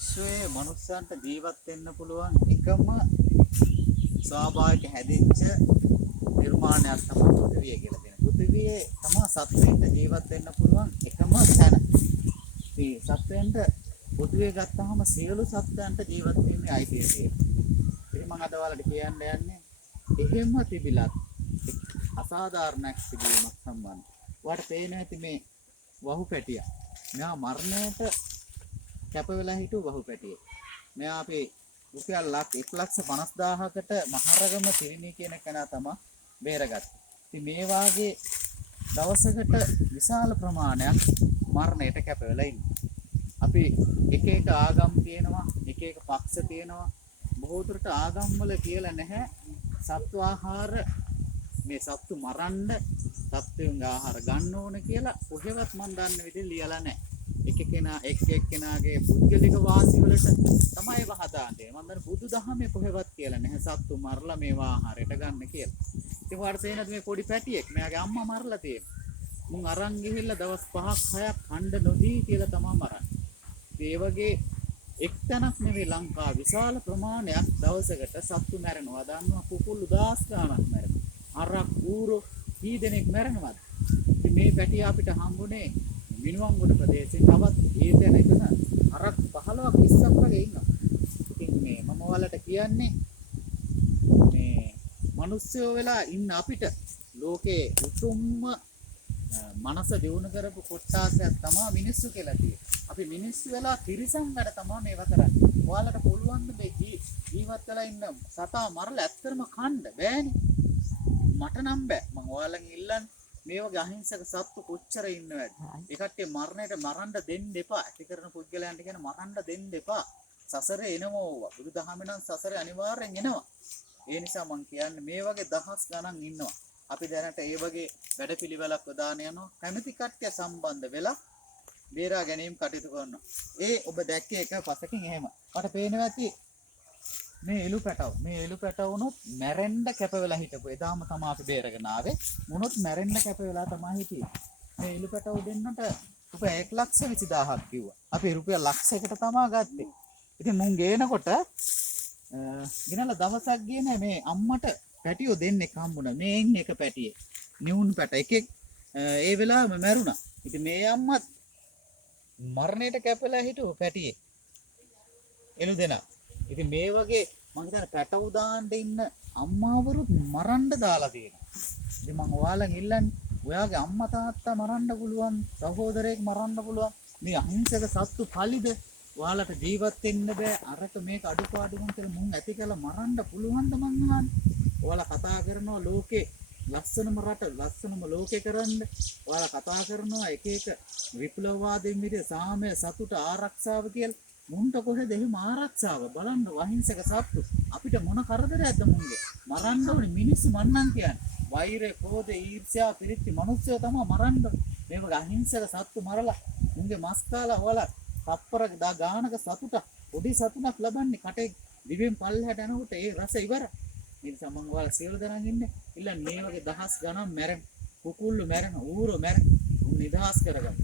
විශ්වයේ මනුස්සයන්ට ජීවත් වෙන්න පුළුවන් එකම ස්වාභාවික හැදිච්ච නිර්මාණයක් තමයි පෘථිවිය කියලා දෙන. පෘථිවියේ තමයි සත්වයන්ට ජීවත් වෙන්න පුළුවන් එකම තැන. මේ සත්වයන්ට පොදුවේ ගත්තාම සියලු සත්වයන්ට ජීවත් වෙන්නේ අයිතිය. ඉතින් මම අද ඔයාලට කියන්න යන්නේ එහෙම තිබිලත් අසාධාරණයක් තිබීමක් සම්බන්ධ. ඔයාලට පේන ඇති මේ වහු පැටිය. මෙයා මරණයට කැප වෙලා හිටු වහු පැටියෙක්. මෙයා අපේ රුපියල් 1,50,000කට මහරගම තිරිණි කියන කෙනා තමයි බේරගත්තේ. ඉතින් මේ වාගේ දවසකට විශාල ප්‍රමාණයක් මරණයට කැප වෙලා ඉන්නේ. අපි එක එක ආගම් තියෙනවා, එක එක පක්ෂ තියෙනවා. බොහෝ දුරට ආගම් වල කියලා නැහැ සත්ව ආහාර මේ සත්තු මරන්න, සත්තුන්ගේ ආහාර ගන්න ඕන කියලා කොහෙවත් මන් දන්න විදිහ ලියලා නැහැ. එක එක්කෙනාගේ පුද්ගලික වාසි වලට තමයි ඒව හදාන්නේ. මම දන්න බුදුදහමේ කොහෙවත් කියලා නැහැ සත්තු මරලා මේවා ආහාරයට ගන්න කියලා. ඉතින් වාට තේනද මේ පොඩි පැටියෙක් මෙයාගේ අම්මා මරලා තියෙන්නේ. මුන් අරන් ගිහිල්ලා දවස් 5ක් 6ක් කණ්ඩ නොදී කියලා තමයි මරන්නේ. ඒ වගේ එක්තැනක් නෙවෙයි ලංකාව විශාල ප්‍රමාණයක් දවසකට සත්තු මැරෙනවා. දන්නවා කුකුළු 10 ගණනක් මැරෙනවා. අරක් ඌරෝ කී දෙනෙක් මැරෙනවද? ඉතින් මේ පැටිය අපිට හම්බුනේ මිනුවන්ගොඩ ප්‍රදේශේ. තවත් ඒ තැන එතන අරක් 15ක් 20ක් වගේ ඉන්නවා. ඉතින් මේ මම ඔයාලට කියන්නේ මේ මිනිස්සු වෙලා ඉන්න අපිට ලෝකේ උතුම්ම මනස දියුණු කරපු කොටසක් තමයි මිනිස්සු කියලා තියෙන්නේ. අපි මිනිස්සු වෙලා තිරිසන්කට තමයි මේව කරන්නේ. ඔයාලට පුළුවන් මේ ජීවත් වෙලා ඉන්න සතා මරලා ඇත්තටම කන්න බෑනේ. මට නම් බෑ. මම ඔයාලගෙන් ඉල්ලන්නේ මේ වගේ අහිංසක සත්තු කොච්චර ඉන්නවද? ඒ කට්ටිය මරණයට මරන්න දෙන්න එපා. ඇති කරන පුද්ගලයන්ට කියන මරන්න දෙන්න එපා. සසරේ එනවා ඕවා. බුදුදහමේ නම් සසරේ අනිවාර්යෙන් එනවා. ඒ නිසා මම කියන්නේ මේ වගේ දහස් ගණන් ඉන්නවා. අපි දැනට ඒ වගේ වැඩපිළිවෙලක් ප්‍රදාන යනවා. කැමැති කට්ටිය සම්බන්ධ වෙලා බේරා ගැනීම කටයුතු කරනවා. ඒ ඔබ දැක්කේ එක පසකින් එහෙම. මට පේනවා ඇති මේ එළු පැටව. මේ එළු පැටව උනොත් මැරෙන්න කැප වෙලා හිටපු. එදාම තමයි අපි බේරගෙන ආවේ. මුනොත් මැරෙන්න කැප වෙලා තමයි හිටියේ. මේ එළු පැටව දෙන්නට රුපියල් 1,20,000ක් කිව්වා. අපි රුපියල් ලක්ෂයකට තමයි ගත්තේ. ඉතින් මුන් ගේනකොට ගෙනලා දවසක් ගියේ නෑ මේ අම්මට පැටියෝ දෙන්නෙක් හම්බුණා. මේන් එක පැටියෙක්. නියුන් පැට එකෙක් ඒ වෙලාවෙම මැරුණා. ඉතින් මේ අම්මත් මරණයට කැපලා හිටු පැටියෙක්. එළු දෙනා. ඉතින් මේ වගේ මම හිතන්නේ පැටව දාන්න ඉන්න අම්මාවරුත් මරන්න දාලා තියෙනවා. ඉතින් මම ඔයාලගෙන් ඉල්ලන්නේ ඔයාගේ අම්මා තාත්තා මරන්න පුළුවන්, සහෝදරයෙක් මරන්න පුළුවන්. මේ අහිංසක සත්තු පලිද ඔයාලට ජීවත් වෙන්න බෑ. අරක මේක අඩුපාඩුකම් කියලා මුන් ඇති කියලා මරන්න පුළුවන්ද මං අහන්නේ. ඔයාලා කතා කරනවා ලෝකේ ලස්සනම රට, ලස්සනම ලෝකේ කරන්න. ඔයාලා කතා කරනවා එක එක විප්ලවවාදීන් විදිහට සාමය, සතුට, ආරක්ෂාව කියලා. මුන්ට කොහෙද එහෙම ආරක්ෂාව? බලන්න වහිංසක සත්තු. අපිට මොන කරදරයක්ද මුන්ගේ? මරන්න ඕනේ මිනිස්සු මන්නම් කියන්නේ. වෛරය, ක්‍රෝධය, ඊර්ෂ්‍යාව පිරිච්ච මිනිස්සු තමයි මරන්න. මේ වගේ අහිංසක සත්තු මරලා මුන්ගේ මස් කාලා හොලා තප්පර ගානක සතුට, පොඩි සතුටක් ලබන්නේ කටේ දිවෙන් පල්ලහැට යනකොට ඒ රස ඉවරයි. මේ නිසා මම ඔයාලා සියලු දෙනා ඉන්නේ ඉල්ලන්නේ මේ වගේ දහස් ගණන් මැරෙන කුකුල්ලු මැරෙන ඌරෝ මැරෙන නිදහස් කරගන්න.